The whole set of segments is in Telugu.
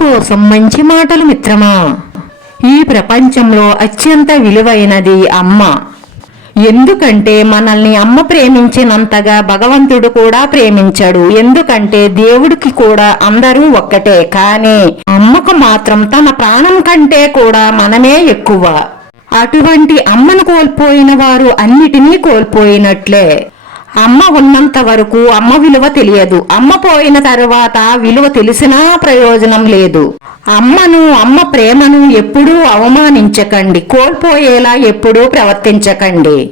నీకోసం మంచి మాటలు మిత్రమా? ఈ ప్రపంచంలో అత్యంత విలువైనది అమ్మ. ఎందుకంటే మనల్ని అమ్మ ప్రేమించినంతగా భగవంతుడు కూడా ప్రేమించాడు. ఎందుకంటే దేవుడికి కూడా అందరూ ఒక్కటే. కానీ అమ్మకు మాత్రం తన ప్రాణం కంటే కూడా మనమే ఎక్కువ. అటువంటి అమ్మను కోల్పోయిన వారు అన్నిటినీ కోల్పోయినట్లే. అమ్మ ఉన్నంత వరకు అమ్మ విలువ తెలియదు. అమ్మ పోయిన తర్వాత విలువ తెలిసినా ప్రయోజనం లేదు. అమ్మను అమ్మ ప్రేమను ఎప్పుడూ అవమానించకండి. కోల్పోయేలా ఎప్పుడూ ప్రవర్తించకండి.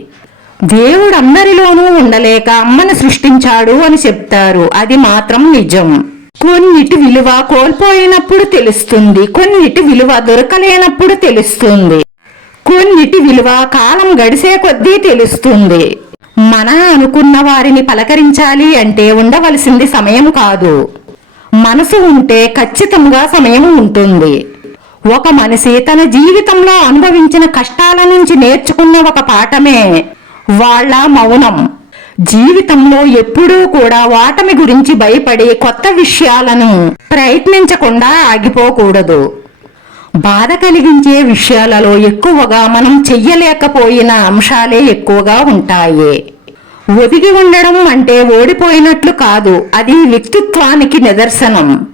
దేవుడు అందరిలోనూ ఉండలేక అమ్మను సృష్టించాడు అని చెప్తారు. అది మాత్రం నిజం. కొన్నిటి విలువ కోల్పోయినప్పుడు తెలుస్తుంది. కొన్నిటి విలువ దొరకలేనప్పుడు తెలుస్తుంది. కొన్నిటి విలువ కాలం గడిసే కొద్దీ తెలుస్తుంది. మన అనుకున్న వారిని పలకరించాలి అంటే ఉండవలసింది సమయం కాదు. మనసు ఉంటే ఖచ్చితంగా సమయం ఉంటుంది. ఒక మనిషి తన జీవితంలో అనుభవించిన కష్టాల నుంచి నేర్చుకున్న ఒక పాఠమే వాళ్ళ మౌనం. జీవితంలో ఎప్పుడూ కూడా ఓటమి గురించి భయపడి కొత్త విషయాలను ప్రయత్నించకుండా ఆగిపోకూడదు. బాధ కలిగించే విషయాలలో ఎక్కువగా మనం చెయ్యలేకపోయిన అంశాలే ఎక్కువగా ఉంటాయి. ఒదిగి ఉండడం అంటే ఓడిపోయినట్లు కాదు అది వ్యక్తిత్వానికి నిదర్శనం.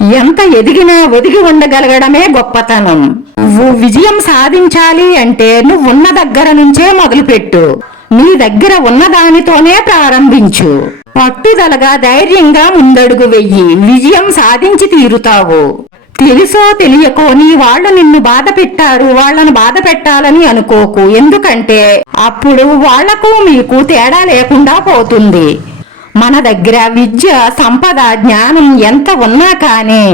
ఎంత ఎదిగినా ఒదిగి ఉండగలగడమే గొప్పతనం. నువ్వు విజయం సాధించాలి అంటే నువ్వున్న దగ్గర నుంచే మొదలుపెట్టు. నీ దగ్గర ఉన్న దానితోనే ప్రారంభించు. పట్టుదలగా ధైర్యంగా ముందడుగు వెయ్యి. విజయం సాధించి తీరుతావు. తెలుసో తెలియకో నీ వాళ్ళు నిన్ను బాధ పెట్టారు వాళ్ళను బాధ పెట్టాలని అనుకోకు. ఎందుకంటే అప్పుడు వాళ్ళకు మీకు తేడా లేకుండా పోతుంది. మన దగ్గర విద్య సంపద జ్ఞానం ఎంత ఉన్నా కానీ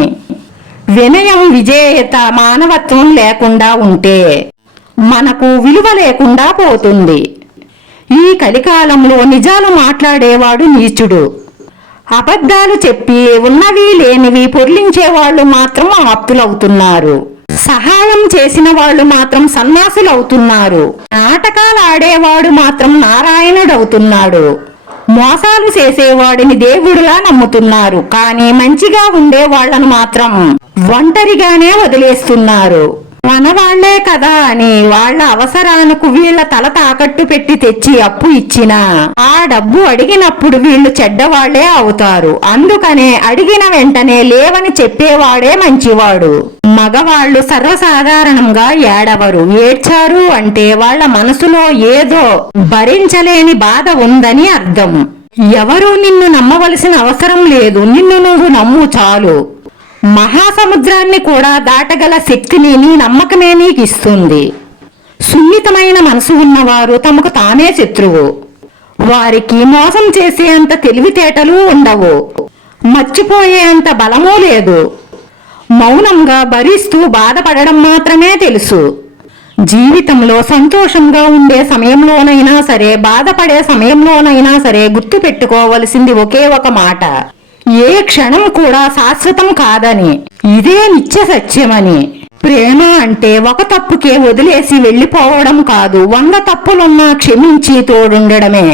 వినయం విజేయత మానవత్వం లేకుండా ఉంటే మనకు విలువ లేకుండా పోతుంది. ఈ కలికాలంలో నిజాలు మాట్లాడేవాడు నీచుడు. అబద్ధాలు చెప్పి ఉన్నవి లేనివి పొర్లించే వాళ్ళు మాత్రం ఆప్తులవుతున్నారు. సహాయం చేసిన వాళ్ళు మాత్రం సన్యాసులవుతున్నారు నాటకాలు ఆడేవాడు మాత్రం నారాయణుడవుతున్నాడు. మోసాలు చేసేవాడిని దేవుడులా నమ్ముతున్నారు. కానీ మంచిగా ఉండే వాళ్ళను మాత్రం ఒంటరిగానే వదిలేస్తున్నారు. మనవాళ్ళే కదా అని వాళ్ళ అవసరానికి వీళ్ళ తల తాకట్టు పెట్టి తెచ్చి అప్పు ఇచ్చినా ఆ డబ్బు అడిగినప్పుడు వీళ్ళు చెడ్డవాళ్ళే అవుతారు. అందుకనే అడిగిన వెంటనే లేవని చెప్పేవాడే మంచివాడు. మగవాళ్ళు సర్వసాధారణంగా ఏడవరు. ఏడ్చారు అంటే వాళ్ళ మనసులో ఏదో భరించలేని బాధ ఉందని అర్థం. ఎవరూ నిన్ను నమ్మవలసిన అవసరం లేదు. నిన్ను నువ్వు నమ్ము చాలు. మహాసముద్రాన్ని కూడా దాటగల శక్తిని నీ నమ్మకమే నీకు ఇస్తుంది సున్నితమైన మనసు ఉన్నవారు తమకు తానే శత్రువు. వారికి మోసం చేసేంత తెలివితేటలు ఉండవు. మర్చిపోయేంత బలమూ లేదు. మౌనంగా భరిస్తూ బాధపడడం మాత్రమే తెలుసు. జీవితంలో సంతోషంగా ఉండే సమయంలోనైనా సరే బాధపడే సమయంలోనైనా సరే గుర్తు పెట్టుకోవలసింది ఒకే ఒక మాట. ఏ క్షణం కూడా శాశ్వతం కాదని ఇదే నిత్య సత్యమని. ప్రేమ అంటే ఒక తప్పుకే వదిలేసి వెళ్ళిపోవడం కాదు వంద తప్పులున్నా క్షమించి తోడుండడమే.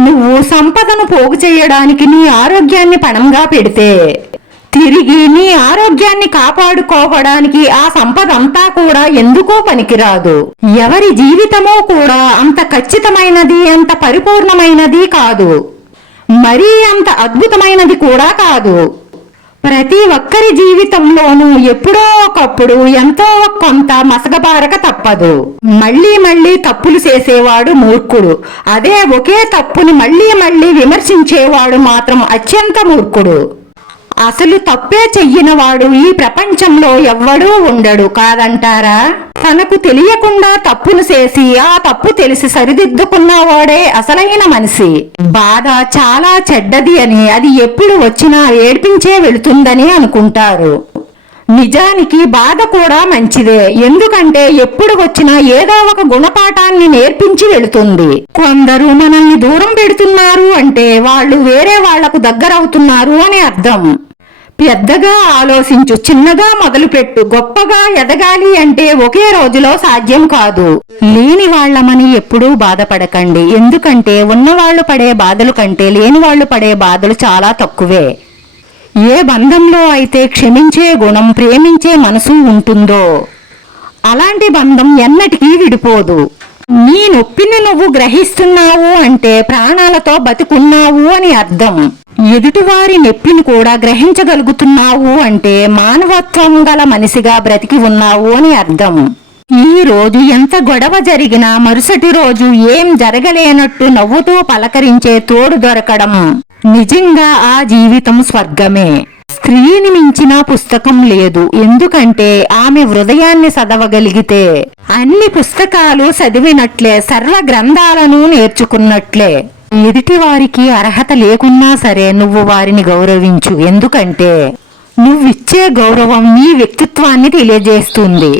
నువ్వు సంపదను పోగు చేయడానికి నీ ఆరోగ్యాన్ని పణంగా పెడితే తిరిగి నీ ఆరోగ్యాన్ని కాపాడుకోవడానికి ఆ సంపద అంతా కూడా ఎందుకో పనికిరాదు. ఎవరి జీవితమో కూడా అంత ఖచ్చితమైనది అంత పరిపూర్ణమైనది కాదు. మరీ అంత అద్భుతమైనది కూడా కాదు. ప్రతి ఒక్కరి జీవితంలోనూ ఎప్పుడో ఒకప్పుడు ఎంతో కొంత మసగబారక తప్పదు. మళ్ళీ మళ్ళీ తప్పులు చేసేవాడు మూర్ఖుడు. అదే ఒకే తప్పుని మళ్ళీ మళ్ళీ విమర్శించేవాడు మాత్రం అత్యంత మూర్ఖుడు. అసలు తప్పే చెయ్యినవాడు ఈ ప్రపంచంలో ఎవ్వడూ ఉండడు కాదంటారా? తనకు తెలియకుండా తప్పును చేసి ఆ తప్పు తెలిసి సరిదిద్దుకున్నవాడే అసలైన మనిషి. బాధ చాలా చెడ్డది అని అది ఎప్పుడు వచ్చినా ఏడ్పించే వెళుతుందని అనుకుంటారు. నిజానికి బాధ కూడా మంచిదే. ఎందుకంటే ఎప్పుడు వచ్చినా ఏదో ఒక గుణపాఠాన్ని నేర్పించి వెళుతుంది. కొందరు మనల్ని దూరం పెడుతున్నారు అంటే వాళ్ళు వేరే వాళ్ళకు దగ్గరవుతున్నారు అని అర్థం. పెద్దగా ఆలోచించు చిన్నగా మొదలుపెట్టు గొప్పగా ఎదగాలి అంటే ఒకే రోజులో సాధ్యం కాదు. లేని వాళ్ళమని ఎప్పుడూ బాధపడకండి. ఎందుకంటే ఉన్నవాళ్ళు పడే బాధలు కంటే లేని వాళ్ళు పడే బాధలు చాలా తక్కువే. ఏ బంధంలో అయితే క్షమించే గుణం ప్రేమించే మనసు ఉంటుందో అలాంటి బంధం ఎన్నటికీ విడిపోదు. నీ నొప్పిని నువ్వు గ్రహిస్తున్నావు అంటే ప్రాణాలతో బతికున్నావు అని అర్థం. ఎదుటివారి నొప్పిని కూడా గ్రహించగలుగుతున్నావు అంటే మానవత్వం గల మనిషిగా బ్రతికి ఉన్నావు అని అర్థం. ఈ రోజు ఎంత గొడవ జరిగినా మరుసటి రోజు ఏం జరగలేనట్టు నవ్వుతూ పలకరించే తోడు దొరకడం. నిజంగా ఆ జీవితం స్వర్గమే. స్త్రీని మించిన పుస్తకం లేదు. ఎందుకంటే ఆమె హృదయాన్ని చదవగలిగితే అన్ని పుస్తకాలు చదివినట్లే సర్వ గ్రంథాలను నేర్చుకున్నట్లే. ఎదుటి వారికి అర్హత లేకున్నా సరే నువ్వు వారిని గౌరవించు. ఎందుకంటే నువ్విచ్చే గౌరవం నీ వ్యక్తిత్వాన్ని తెలియజేస్తుంది.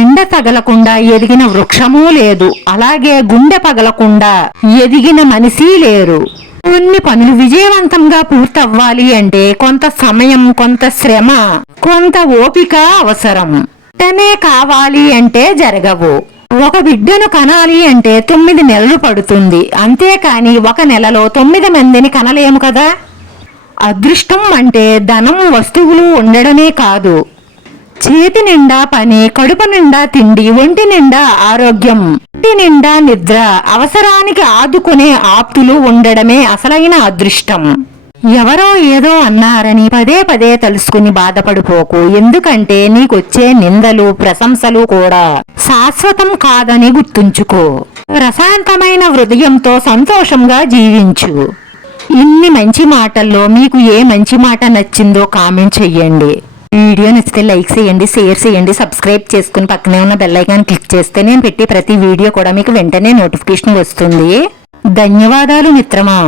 ఎండ తగలకుండా ఎదిగిన వృక్షమూ లేదు. అలాగే గుండె పగలకుండా ఎదిగిన మనిషి లేరు. కొన్ని పనులు విజయవంతంగా పూర్తవ్వాలి అంటే కొంత సమయం కొంత శ్రమ కొంత ఓపిక అవసరం. వెంటనే కావాలి అంటే జరగవు. ఒక బిడ్డను కనాలి అంటే తొమ్మిది నెలలు పడుతుంది. అంతేకాని ఒక నెలలో తొమ్మిది మందిని కనలేము కదా? అదృష్టం అంటే ధనం వస్తువులు ఉండడమే కాదు. చేతి నిండా పని కడుపు నిండా తిండి ఒంటి నిండా ఆరోగ్యం ఇంటి నిండా నిద్ర అవసరానికి ఆదుకునే ఆప్తులు ఉండడమే అసలైన అదృష్టం. ఎవరో ఏదో అన్నారని పదే పదే తలుసుకుని బాధపడిపోకు. ఎందుకంటే నీకొచ్చే నిందలు ప్రశంసలు కూడా శాశ్వతం కాదని గుర్తుంచుకో. ప్రశాంతమైన హృదయంతో సంతోషంగా జీవించు. ఇన్ని మంచి మాటల్లో మీకు ఏ మంచి మాట నచ్చిందో కామెంట్ చెయ్యండి. వీడియో నచ్చితే లైక్ చేయండి షేర్ చేయండి సబ్స్క్రైబ్ చేసుకుని పక్కనే ఉన్న బెల్ ఐకాన్ క్లిక్ చేస్తే నేను పెట్టి ప్రతి వీడియో కూడా మీకు వెంటనే నోటిఫికేషన్ వస్తుంది. ధన్యవాదాలు మిత్రమా?